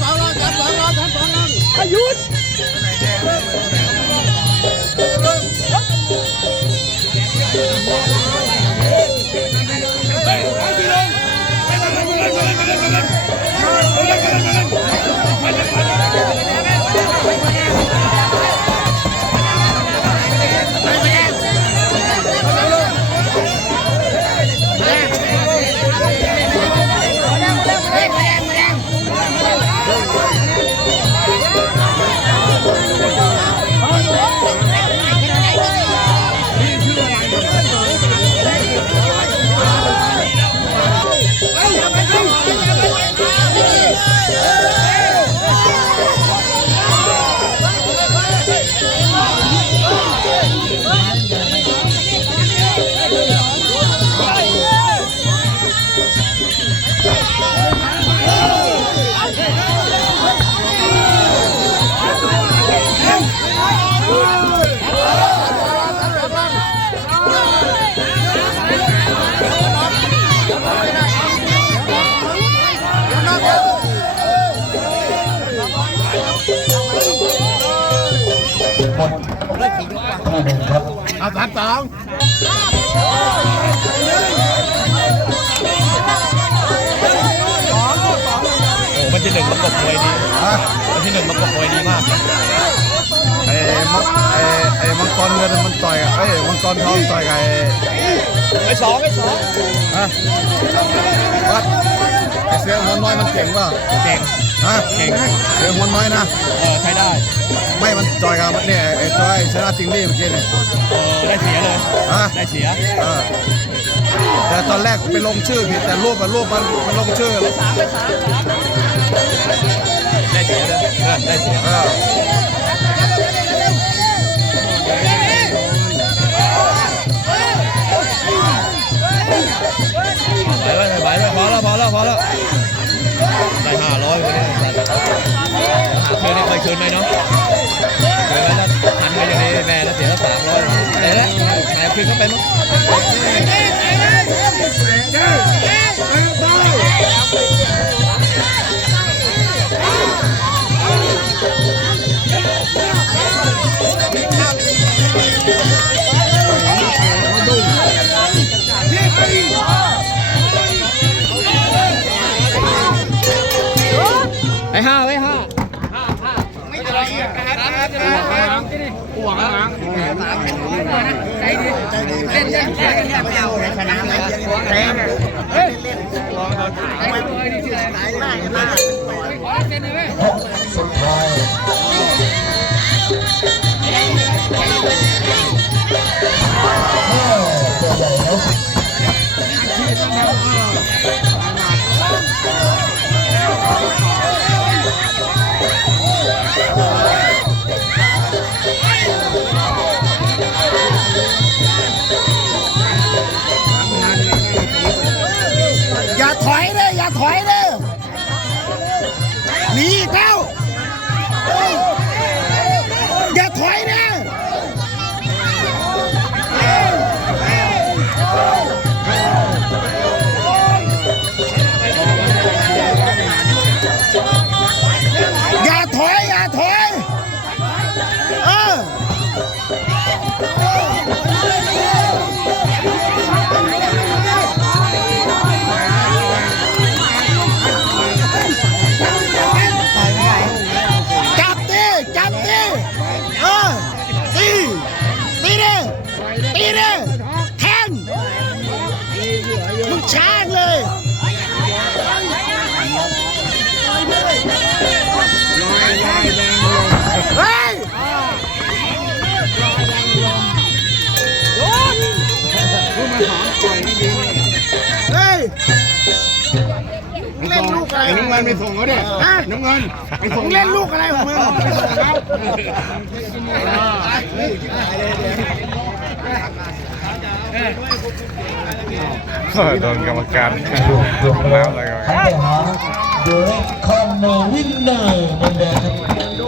สองรอบสองรอบสองรอบอายุด เอาสามสองวันที่หนึ่งประกบมวยดีวันที่หนึ่งประกบมวยดีมากไอ้มังไอ้ไอ้มังกรเงินมันต่อยกับไอ้ยมังกรทองต่อยกับไอ้ไอ้สองไอ้สองฮะวัดไอ้เสือหัวน้อยมันเก่งป่ะเก่ง ฮะเก่งเสือหัวน้อยนะ เออใช้ได้ไม่มันต่อยกับมันเนี่ยไอ้ตัวไอ้ชนะจริงนี่เมื่อกี้เนี่ย เออได้เสียเลยฮะ ได้เสียเออแต่ตอนแรกไปลงชื่อผิดแต่รูปมันรูปมันมันลงชื่อ ได้เสียเลยเพื่อนได้เสีย เออ คืนนี้เคยคืนไหมเนาะคืนแล้วหันไปอย่างนี้แม่แล้วเสียแล้วสามร้อยแต่ละแหมคืนเข้าไปมั้งไอ้ห้าไว้ห้าอย่ ช้างเลยเฮ้ยเฮ้ยเล่นลูกอะไรอ้น้ำเงินไปส่งเขาเนี่น้ำเงินไปส่งเล่นลูกอะไรของมึงเโดนกรรมการแล้วอะไรกันขันไปหาเดอะคอนเนอร์วินเนอร์ในแดนครับ